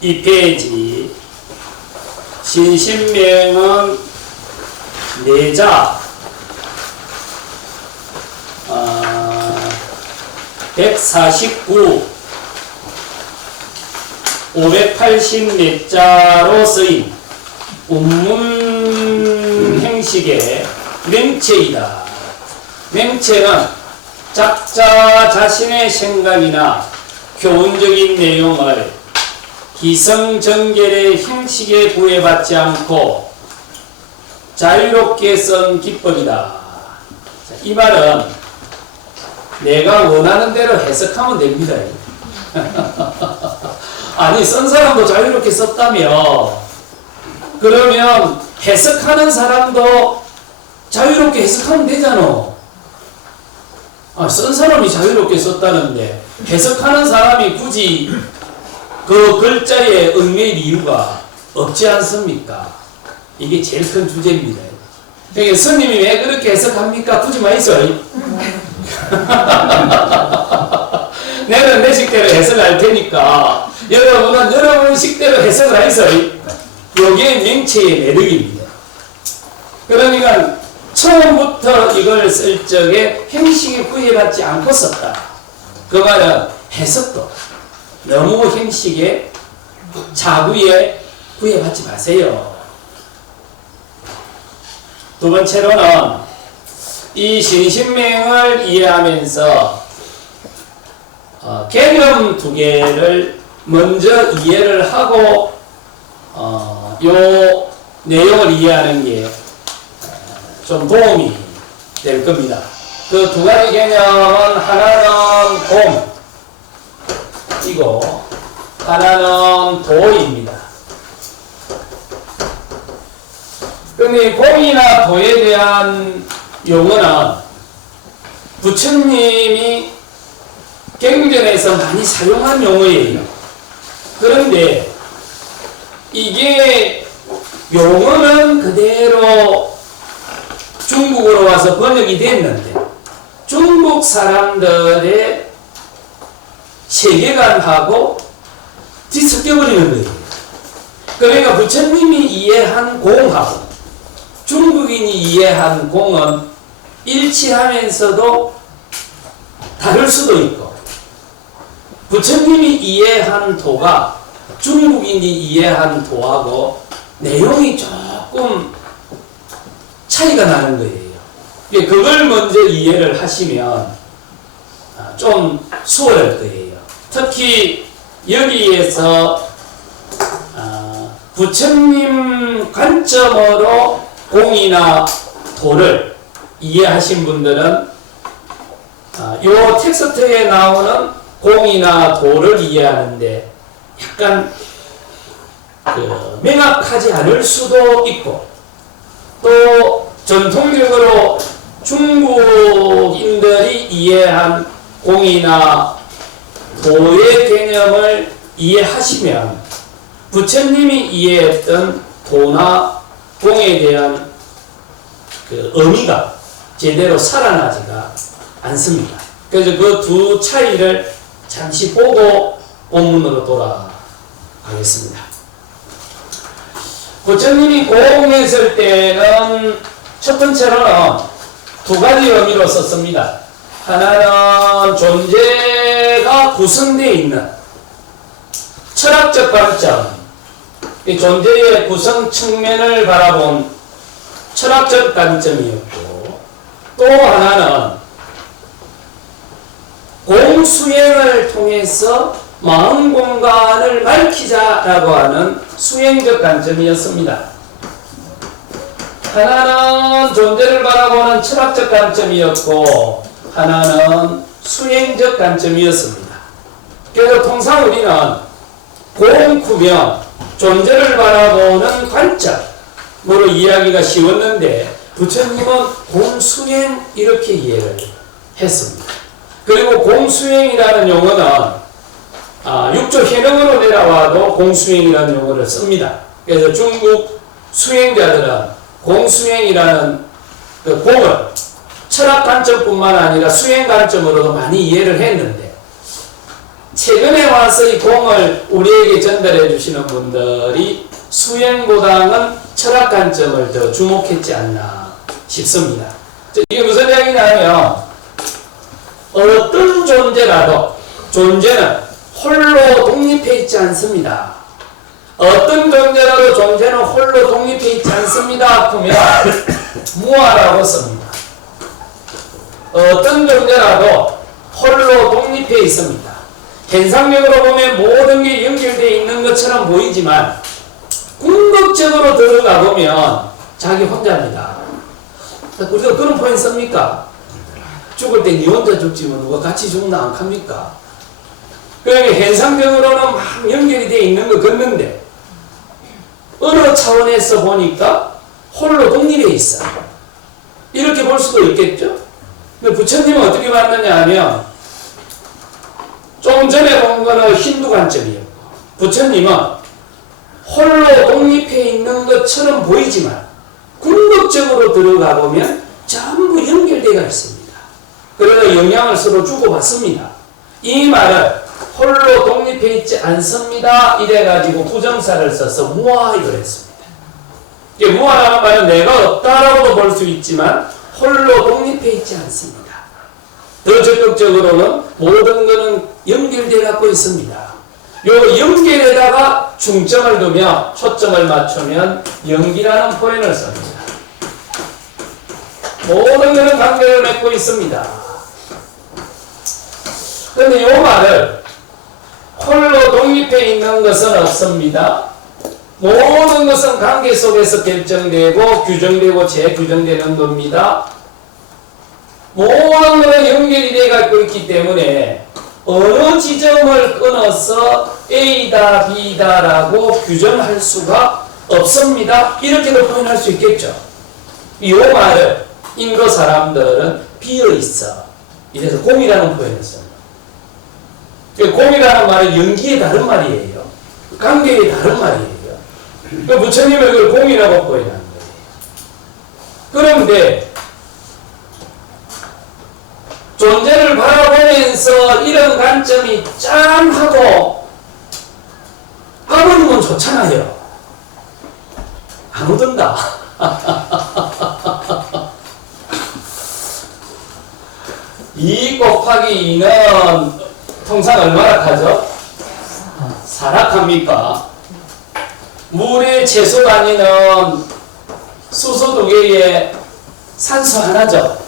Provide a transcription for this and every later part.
이 페이지 신신명은 내자 149 580몇자로 쓰인 운문 행식의 맹체이다. 맹체는 작자 자신의 생각이나 교훈적인 내용을 기성정결의 형식에 구애받지 않고 자유롭게 쓴 기법이다. 이 말은 내가 원하는 대로 해석하면 됩니다. 아니, 쓴 사람도 자유롭게 썼다며 그러면 해석하는 사람도 자유롭게 해석하면 되잖아. 쓴 사람이 자유롭게 썼다는데 해석하는 사람이 굳이 그 글자에 얽매일 이유가 없지 않습니까? 이게 제일 큰 주제입니다. 그러니까 스님이 왜 그렇게 해석합니까? 굳이 마이소이. 내는 내 식대로 해석할 테니까 여러분은 여러분 식대로 해석을 하이소이. 이게 맹체의 매력입니다. 그러니까 처음부터 이걸 쓸 적에 형식에 구애받지 않고 썼다. 그 말은 해석도 너무 형식에 자구에 구애받지 마세요. 두 번째로는 이 신신명을 이해하면서 개념 두 개를 먼저 이해를 하고 요 내용을 이해하는 게 좀 도움이 될 겁니다. 그 두 가지 개념은 하나는 공이고 하나는 도입니다. 근데 공이나 도에 대한 용어는 부처님이 경전에서 많이 사용한 용어예요. 그런데 이게 용어는 그대로 중국어로 와서 번역이 됐는데 중국 사람들의 세계관하고 뒤섞여버리는 거예요. 그러니까 부처님이 이해한 공하고 중국인이 이해한 공은 일치하면서도 다를 수도 있고 부처님이 이해한 도가 중국인이 이해한 도하고 내용이 조금 차이가 나는 거예요. 그걸 먼저 이해를 하시면 좀 수월할 거예요. 특히 여기에서 부처님 관점으로 공이나 도를 이해하신 분들은 이 텍스트에 나오는 공이나 도를 이해하는데 약간 명확하지 않을 수도 있고 또 전통적으로 중국인들이 이해한 공이나 도의 개념을 이해하시면 부처님이 이해했던 도나 공에 대한 그 의미가 제대로 살아나지가 않습니다. 그래서 그 두 차이를 잠시 보고 본문으로 돌아가겠습니다. 부처님이 공했을 때는 첫 번째로는 두 가지 의미로 썼습니다. 하나는 존재가 구성되어 있는 철학적 관점, 이 존재의 구성 측면을 바라본 철학적 관점이었고, 또 하나는 공수행을 통해서 마음 공간을 밝히자라고 하는 수행적 관점이었습니다. 하나는 존재를 바라보는 철학적 관점이었고 하나는 수행적 관점이었습니다. 그래서 통상 우리는 공구면 존재를 바라보는 관점으로 이해하기가 쉬웠는데 부처님은 공수행 이렇게 이해를 했습니다. 그리고 공수행이라는 용어는 육조 현행으로 내려와도 공수행이라는 용어를 씁니다. 그래서 중국 수행자들은 공수행이라는 그 공을 철학 관점뿐만 아니라 수행 관점으로도 많이 이해를 했는데 최근에 와서 이 공을 우리에게 전달해 주시는 분들이 수행보다는 철학 관점을 더 주목했지 않나 싶습니다. 이게 무슨 이야기냐면 어떤 존재라도 존재는 홀로 독립해 있지 않습니다. 어떤 존재라도 존재는 홀로 독립해 있지 않습니다. 그러면 무아라고 씁니다. 어떤 존재라도 홀로 독립해 있습니다. 현상적으로 보면 모든 게 연결되어 있는 것처럼 보이지만 궁극적으로 들어가 보면 자기 혼자입니다. 우리가 그런 표현 씁니까? 죽을 때 니 혼자 죽지만 누가 같이 죽나 안 합니까? 그러니까 현상적으로는 막 연결이 되어 있는 거 같는데 어느 차원에서 보니까 홀로 독립해 있어. 이렇게 볼 수도 있겠죠? 근데 부처님은 어떻게 봤느냐 하면 좀 전에 본 거는 힌두 관점이었고 부처님은 홀로 독립해 있는 것처럼 보이지만 궁극적으로 들어가 보면 전부 연결되어 있습니다. 그래서 영향을 서로 주고받습니다. 이 말은 홀로 독립해 있지 않습니다. 이래가지고 부정사를 써서 무아 이걸 했습니다. 무아라는 말은 내가 없다라고도 볼 수 있지만 홀로 독립해 있지 않습니다. 더 적극적으로는 모든 것은 연결되어 갖고 있습니다. 요 연결에다가 중점을 두며 초점을 맞추면 연기라는 표현을 씁니다. 모든 것은 관계를 맺고 있습니다. 그런데 이 말을 홀로 독립해 있는 것은 없습니다. 모든 것은 관계 속에서 결정되고 규정되고 재규정되는 겁니다. 모든 것은 연결이 되어 갖고 있기 때문에 어느 지점을 끊어서 A다 B다라고 규정할 수가 없습니다. 이렇게도 표현할 수 있겠죠. 이 말을 인도 사람들은 비어있어 이래서 공이라는 표현을 씁니다. 공이라는 말은 연기의 다른 말이에요. 관계의 다른 말이에요. 부처님은 그걸 공이라고 표현한 거예요. 그런데 존재를 바라보면서 이런 관점이 짠 하고 가버리면 좋잖아요. 안 오던다. 이 곱하기 2는 통상 얼마나 하죠? 사락합니까? 물의 채소 단위는 수소 2개에 산소 하나죠.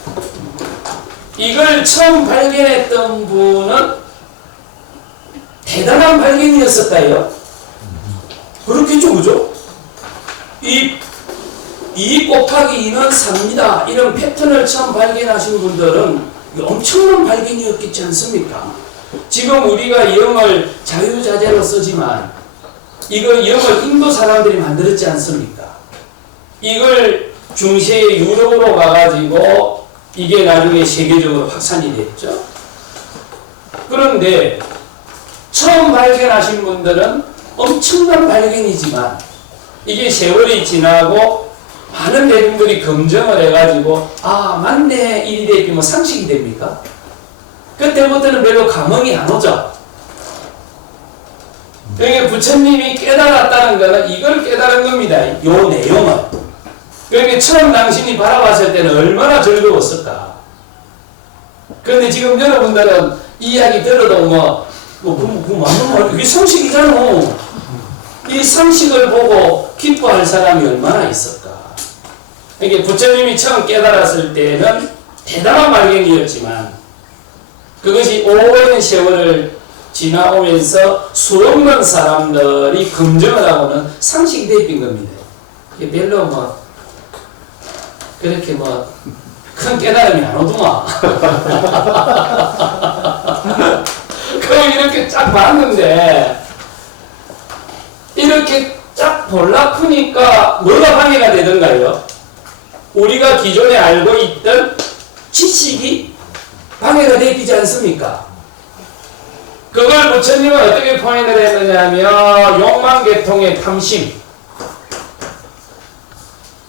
이걸 처음 발견했던 분은 대단한 발견이었을까요? 그렇겠죠, 그죠? 2 곱하기 2는 3입니다. 이런 패턴을 처음 발견하신 분들은 엄청난 발견이었겠지 않습니까? 지금 우리가 영을 자유자재로 쓰지만 이걸 영을 인도 사람들이 만들었지 않습니까? 이걸 중세의 유럽으로 가가지고 이게 나중에 세계적으로 확산이 됐죠. 그런데 처음 발견하신 분들은 엄청난 발견이지만 이게 세월이 지나고 많은 대중들이 검증을 해가지고 아 맞네 일이 되면 상식이 됩니까? 그때부터는 별로 감흥이 안 오죠. 그러니까 부처님이 깨달았다는 것은 이걸 깨달은 겁니다. 이 내용을. 그러니까 처음 당신이 바라봤을 때는 얼마나 즐거웠을까. 그런데 지금 여러분들은 이 이야기 들어도 이게 상식이잖아. 이 상식을 보고 기뻐할 사람이 얼마나 있을까. 그러니까 부처님이 처음 깨달았을 때는 대단한 발견이었지만 그것이 오랜 세월을 지나오면서 수없는 사람들이 검증을 하고는 상식이 되어버린 겁니다. 이게 별로 그렇게 큰 깨달음이 안 오더만. 그럼 이렇게 쫙 봤는데 이렇게 쫙 볼라 크니까 뭐가 방해가 되던가요? 우리가 기존에 알고 있던 지식이 방해가 되지 않습니까? 그걸 부처님은 어떻게 표현을 했느냐면 욕망계통의 탐심,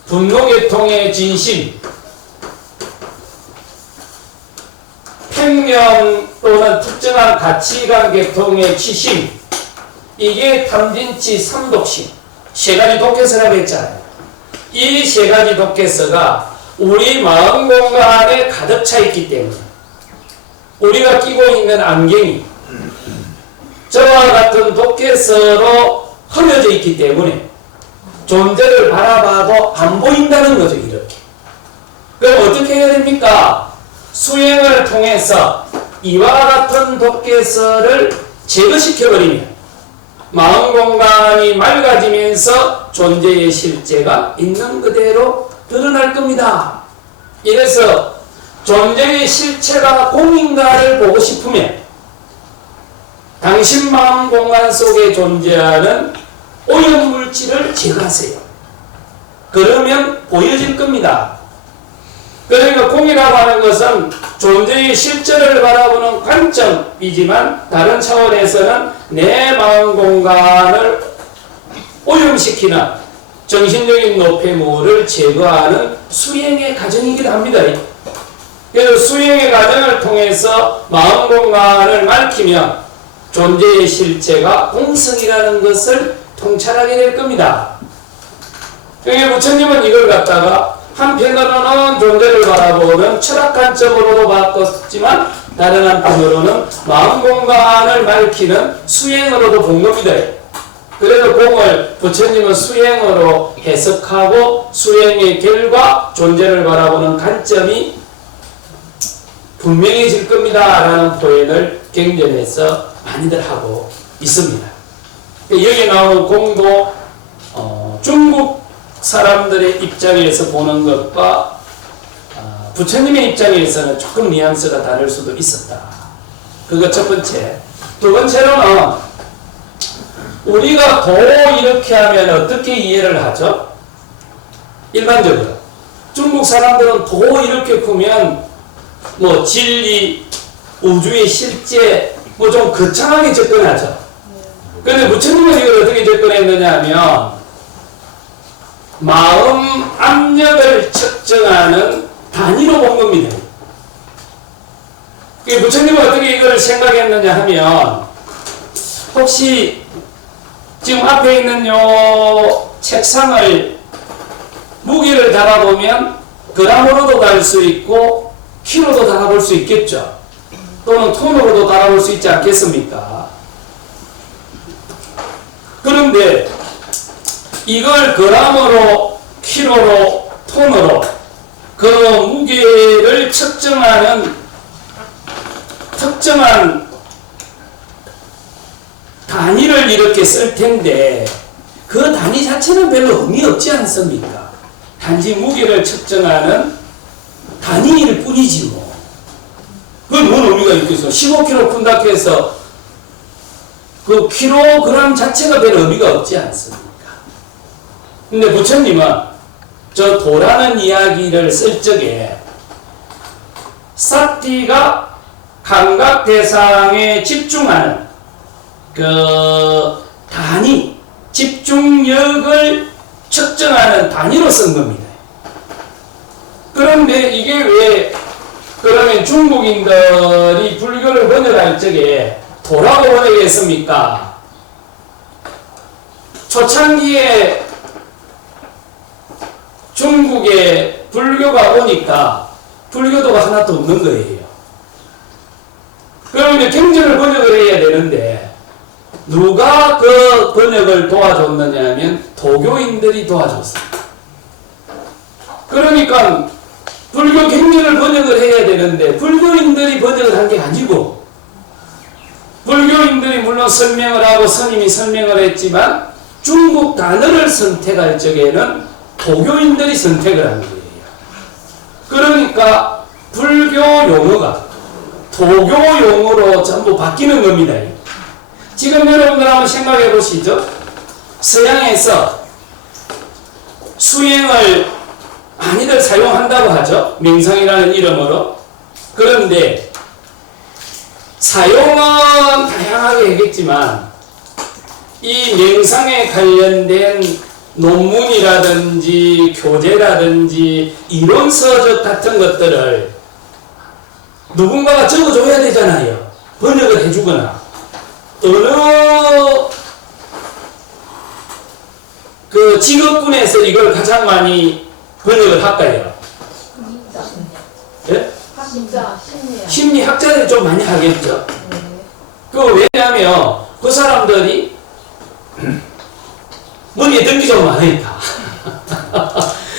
분노계통의 진심, 횡령 또는 특정한 가치관 계통의 취심, 이게 탐진치 삼독심, 세 가지 독해서라고 했잖아요. 이 세 가지 독해서가 우리 마음 공간에 가득 차 있기 때문에 우리가 끼고 있는 안경이 저와 같은 독해서로 흐려져 있기 때문에 존재를 바라봐도 안 보인다는 거죠, 이렇게. 그럼 어떻게 해야 됩니까? 수행을 통해서 이와 같은 독해서를 제거시켜버리면 마음 공간이 맑아지면서 존재의 실제가 있는 그대로 드러날 겁니다. 이래서 존재의 실체가 공인가를 보고 싶으면 당신 마음 공간 속에 존재하는 오염물질을 제거하세요. 그러면 보여질 겁니다. 그러니까 공이라고 하는 것은 존재의 실체를 바라보는 관점이지만 다른 차원에서는 내 마음 공간을 오염시키는 정신적인 노폐물을 제거하는 수행의 과정이기도 합니다. 그래서 수행의 과정을 통해서 마음 공간을 맑히면 존재의 실체가 공성이라는 것을 통찰하게 될 겁니다. 그러니까 부처님은 이걸 갖다가 한편으로는 존재를 바라보는 철학 관점으로도 바꿨지만 다른 한편으로는 마음 공간을 밝히는 수행으로도 본 겁니다. 그래서 공을 부처님은 수행으로 해석하고 수행의 결과 존재를 바라보는 관점이 분명해질 겁니다 라는 표현을 경전에서 많이들 하고 있습니다. 여기 나오는 공도 중국 사람들의 입장에서 보는 것과 부처님의 입장에서는 조금 뉘앙스가 다를 수도 있었다. 그거 첫 번째. 두 번째로는 우리가 도 이렇게 하면 어떻게 이해를 하죠? 일반적으로 중국 사람들은 도 이렇게 보면 뭐 진리, 우주의 실제 뭐 좀 거창하게 접근하죠. 그런데 부처님은 이걸 어떻게 접근했느냐 하면 마음 압력을 측정하는 단위로 본 겁니다. 부처님은 어떻게 이걸 생각했느냐 하면 혹시 지금 앞에 있는 요 책상을 무게를 달아보면 그람으로도 달 수 있고 키로도 달아볼 수 있겠죠. 또는 톤으로도 달아볼 수 있지 않겠습니까? 그런데 이걸 그람으로, 키로로, 톤으로 그 무게를 측정하는 특정한 단위를 이렇게 쓸 텐데 그 단위 자체는 별로 의미 없지 않습니까? 단지 무게를 측정하는 단위일 뿐이지 뭐. 그건 뭔 의미가 있겠어? 15kg 푼다 해서 그 킬로그램 자체가 별 의미가 없지 않습니까? 근데 부처님은 저 도라는 이야기를 쓸 적에 사티가 감각 대상에 집중하는 그 단위, 집중력을 측정하는 단위로 쓴 겁니다. 그런데 이게 왜 그러면 중국인들이 불교를 번역할 적에 도라고 번역했습니까? 초창기에 중국에 불교가 오니까 불교도가 하나도 없는 거예요. 그러면 이제 경전을 번역을 해야 되는데 누가 그 번역을 도와줬느냐 하면 도교인들이 도와줬어요. 그러니까 불교 경전을 번역을 해야 되는데 불교인들이 번역을 한 게 아니고 불교인들이 물론 설명을 하고 스님이 설명을 했지만 중국 단어를 선택할 적에는 도교인들이 선택을 한 거예요. 그러니까 불교 용어가 도교 용어로 전부 바뀌는 겁니다. 지금 여러분들 한번 생각해 보시죠. 서양에서 수행을 많이들 사용한다고 하죠. 명상이라는 이름으로. 그런데 사용은 다양하게 하겠지만 이 명상에 관련된 논문이라든지 교재라든지 이론서적 같은 것들을 누군가가 적어줘야 되잖아요. 번역을 해주거나. 어느 그 직업군에서 이걸 가장 많이 번역을 할까요? 예? 심리학자들이 좀 많이 하겠죠. 왜냐하면 그 사람들이 머리에 든 게 좀 많으니까.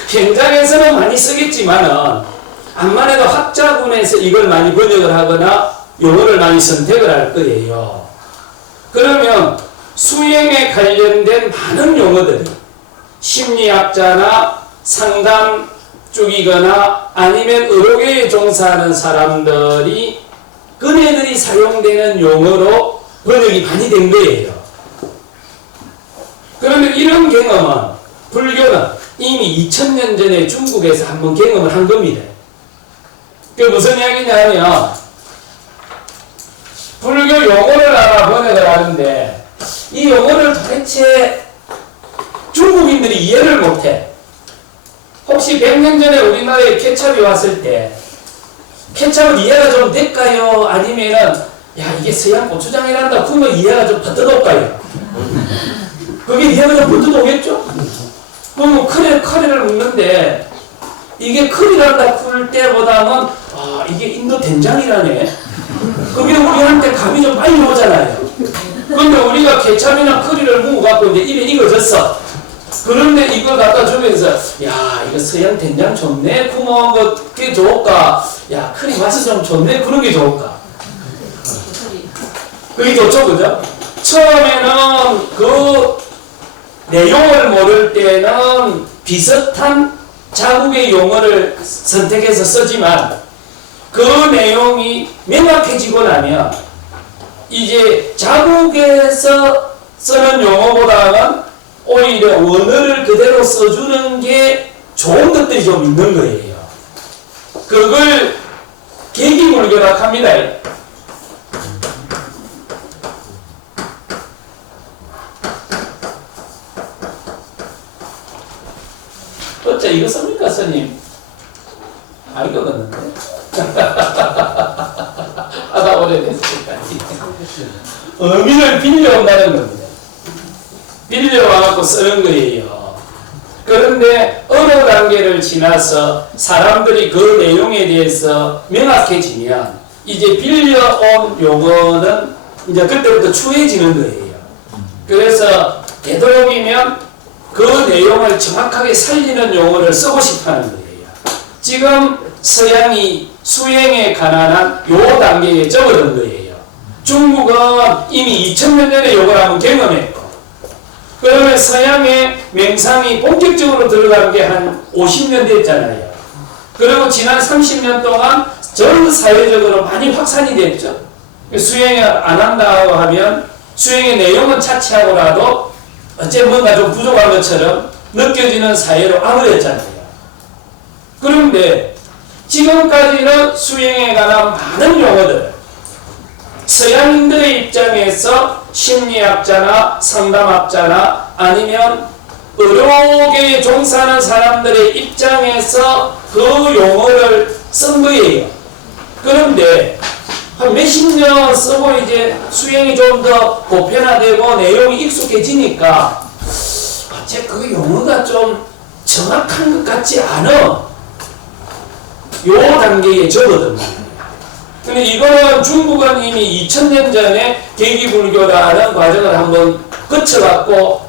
현장에서는 많이 쓰겠지만은 암만 해도 학자군에서 이걸 많이 번역을 하거나 용어를 많이 선택을 할 거예요. 그러면 수행에 관련된 많은 용어들이 심리학자나 상담 쪽이거나 아니면 의료계에 종사하는 사람들이 그네들이 사용되는 용어로 번역이 많이 된 거예요. 그러면 이런 경험은 불교는 이미 2000년 전에 중국에서 한번 경험을 한 겁니다. 그 무슨 이야기냐면 불교 용어를 하나 번역을 하는데 이 용어를 도대체 중국인들이 이해를 못해. 혹시 100년 전에 우리나라에 케찹이 왔을 때 케찹은 이해가 좀 될까요? 아니면은 야 이게 서양 고추장이란다 그러면 이해가 좀 버뜩 올까요? 그게 이해가 좀 버뜩 오겠죠? 그러면 커리를 먹는데 이게 커리란다 풀 때보다는 아 이게 인도 된장이라네. 그게 우리한테 감이 좀 빨리 오잖아요. 근데 우리가 케찹이나 커리를 먹어갖고 이제 입에 익어졌어. 그런데 이걸 갖다 주면서 야 이거 서양 된장 좋네 구멍 그게 좋을까 야 커리 맛이 좀 좋네 그런 게 좋을까 그게 좋죠 그죠? 처음에는 그 내용을 모를 때는 비슷한 자국의 용어를 선택해서 쓰지만 그 내용이 명확해지고 나면 이제 자국에서 쓰는 용어보다는 오히려 원어를 그대로 써주는 게 좋은 것들이 좀 있는 거예요. 그걸 계기불교라 합니다. 어째 이거 씁니까, 스님? 안 읽었는데? 하다 오래됐으니까. 의미를 빌려온다는 겁니다. 빌려와갖고 쓰는 거예요. 그런데 어느 단계를 지나서 사람들이 그 내용에 대해서 명확해지면 이제 빌려온 용어는 이제 그때부터 추해지는 거예요. 그래서 되도록이면 그 내용을 정확하게 살리는 용어를 쓰고 싶어 하는 거예요. 지금 서양이 수행에 관한 요 단계에 접어든 거예요. 중국은 이미 2000년 전에 요걸 한번 경험했고 그러면 서양의 명상이 본격적으로 들어간 게 한 50년 됐잖아요. 그리고 지난 30년 동안 전 사회적으로 많이 확산이 됐죠. 수행을 안 한다고 하면 수행의 내용은 차치하고라도 어째 뭔가 좀 부족한 것처럼 느껴지는 사회로 아무랬잖아요. 그런데 지금까지는 수행에 관한 많은 용어들 서양인들의 입장에서 심리학자나 상담학자나 아니면 의료계에 종사하는 사람들의 입장에서 그 용어를 쓴 거예요. 그런데 한 몇십 년 쓰고 이제 수행이 좀 더 보편화되고 내용이 익숙해지니까 어째 그 용어가 좀 정확한 것 같지 않아. 요 단계에 접어듭니다. 근데 이거는 중국은 이미 2000년 전에 계기불교라는 과정을 한번 거쳐갖고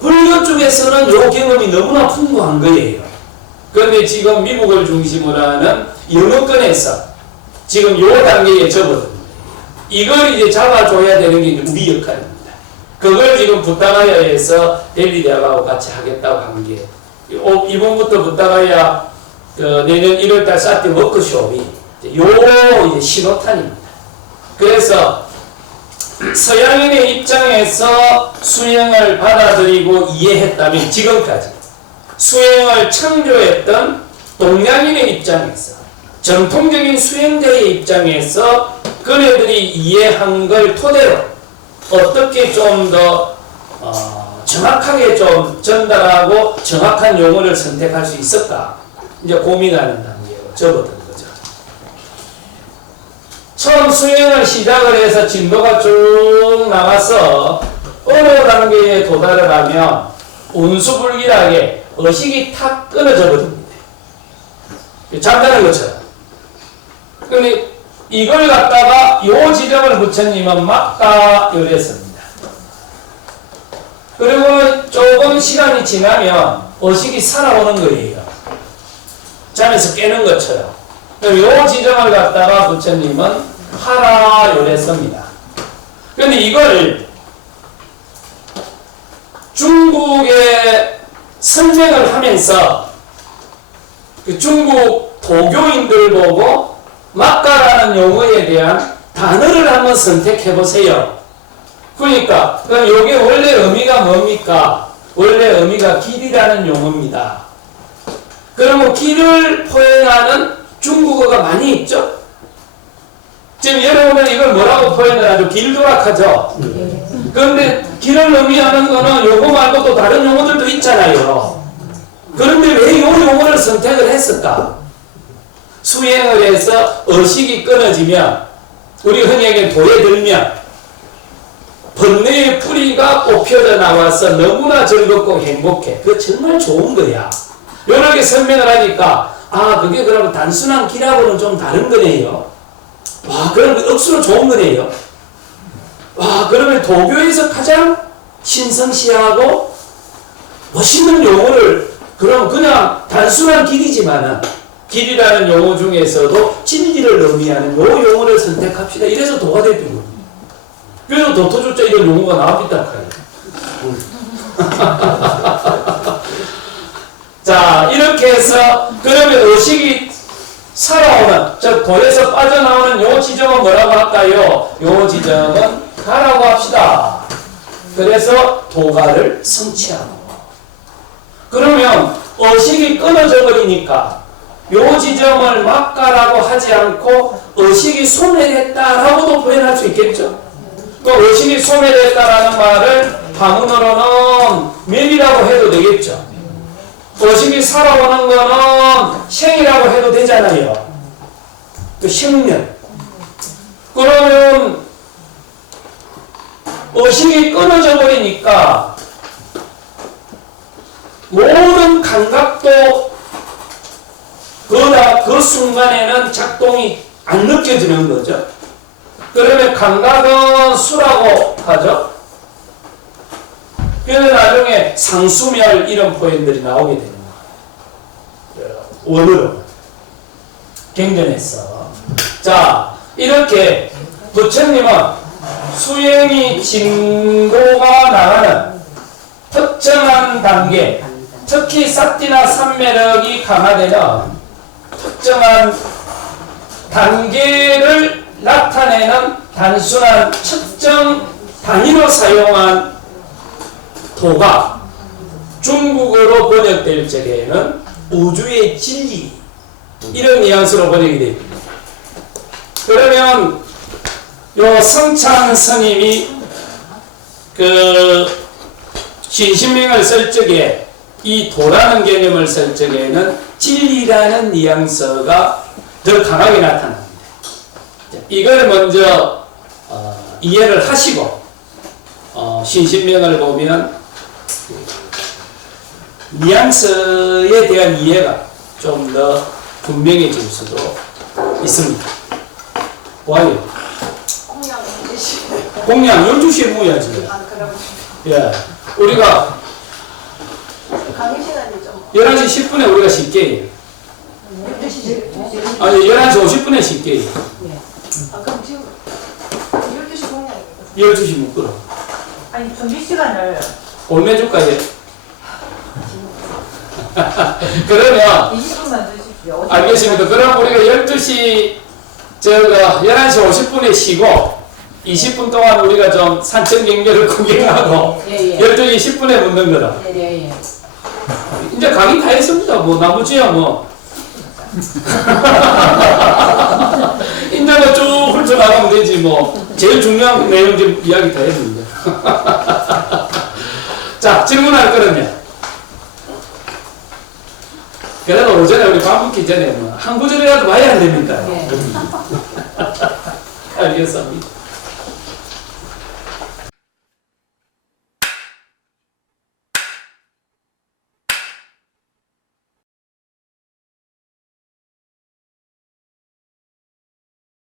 불교 쪽에서는 요 경험이 너무나 풍부한 거예요. 그런데 지금 미국을 중심으로 하는 영어권에서 지금 요 단계에 접어듭니다. 이걸 이제 잡아줘야 되는 게 우리 역할입니다. 그걸 지금 부타가야에서 델리 대학하고 같이 하겠다고 한 게 이번부터 부타가야 내년 1월달 사태 워크숍이 요 이제 신호탄입니다. 그래서 서양인의 입장에서 수행을 받아들이고 이해했다면 지금까지 수행을 창조했던 동양인의 입장에서 전통적인 수행자의 입장에서 그네들이 이해한 걸 토대로 어떻게 좀 더 정확하게 좀 전달하고 정확한 용어를 선택할 수 있을까 이제 고민하는 단계로 접어든 거죠. 처음 수행을 시작을 해서 진도가 쭉 나가서 어느 단계에 도달을 하면 운수불길하게 의식이 탁 끊어져 버립니다. 잠자는 것처럼. 근데 이걸 갖다가 요 지점을 부처님은 막다 요랬습니다. 그리고 조금 시간이 지나면 의식이 살아오는 거예요. 잠에서 깨는 것처럼. 그럼 요 지점을 갖다가 부처님은 하라 요랬습니다. 그런데 이걸 중국에 설명을 하면서 그 중국 도교인들 보고 막가라는 용어에 대한 단어를 한번 선택해 보세요. 그러니까 그럼 이게 원래 의미가 뭡니까? 원래 의미가 길이라는 용어입니다. 그러면 길을 포행하는 중국어가 많이 있죠? 지금 여러분은 이걸 뭐라고 표현을 하죠? 길도락하죠? 그런데 길을 의미하는 거는 요거 말고 또 다른 용어들도 있잖아요. 그런데 왜 요 용어를 선택을 했을까? 수행을 해서 의식이 끊어지면, 우리 흔히 얘기하는 도에 들면 번뇌의 뿌리가 뽑혀져 나와서 너무나 즐겁고 행복해. 그거 정말 좋은 거야. 이렇게 설명을 하니까 아, 그게 그러면 단순한 길하고는 좀 다른 거네요. 와, 그럼 억수로 좋은 거네요. 와, 그러면 도교에서 가장 신성시하고 멋있는 용어를, 그럼 그냥 단순한 길이지만은 길이라는 용어 중에서도 진리를 의미하는 요 용어를 선택합시다. 이래서 도가 됐던 겁니다. 그래서 도토조자 이런 용어가 나왔겠다 카요. 자, 이렇게 해서 그러면 의식이 살아오는, 즉 도에서 빠져나오는 요 지점은 뭐라고 할까요? 요 지점은 가라고 합시다. 그래서 도가를 성취하고. 그러면 의식이 끊어져 버리니까 요 지점을 막가라고 하지 않고 의식이 소멸했다라고도 표현할 수 있겠죠. 또 의식이 소멸했다라는 말을 방언으로는 멸이라고 해도 되겠죠. 의식이 살아오는 거는 생이라고 해도 되잖아요. 그 생명. 그러면 의식이 끊어져 버리니까 모든 감각도 그 순간에는 작동이 안 느껴지는 거죠. 그러면 감각은 수라고 하죠. 그래서 나중에 상수멸 이런 표현들이 나오게 되는 거예요. 원어로. 경전에서. 자, 이렇게 부처님은 수행이 진도가 나가는 특정한 단계, 특히 사띠나 삼매력이 강화되는 특정한 단계를 나타내는 단순한 측정 단위로 사용한 도가 중국어로 번역될 적에는 우주의 진리, 이런 뉘앙스로 번역이 됩니다. 그러면 요 성찬 스님이 그 신신명을 쓸 적에 이 도라는 개념을 쓸 적에는 진리라는 뉘앙스가 더 강하게 나타납니다. 이걸 먼저 이해를 하시고 신신명을 보면 뉘앙스에 대한 이해가 좀 더 분명해질 수도 있습니다. 와요. 공양 12시에 모여야지. 아, 그럼. 예. 우리가 강의 시간이 좀. 11시 10분에 우리가 쉴게 해요. 12시. 아니, 11시 50분에 쉴게 해요. 아, 그럼 지금 12시 공양입니다. 12시 못 끌어. 아니, 준비 시간을. 올매주까지. 그러면 20분만 주십시오. 알겠습니다. 그럼 우리가 12시 11시 50분에 쉬고 20분 동안 우리가 좀 산천 경계를 구경하고 12시 10분에 묻는 거다. 이제 강의 다 했습니다. 뭐 나머지야 뭐. 이제 뭐 쭉 훑어나가면 되지 뭐. 제일 중요한 내용 좀 이야기 다 했는데. 자, 질문할 거는요. 그래도 오전에 우리 밥 먹기 전에 뭐 한 구절이라도 봐야 안 됩니까? 알겠습니다.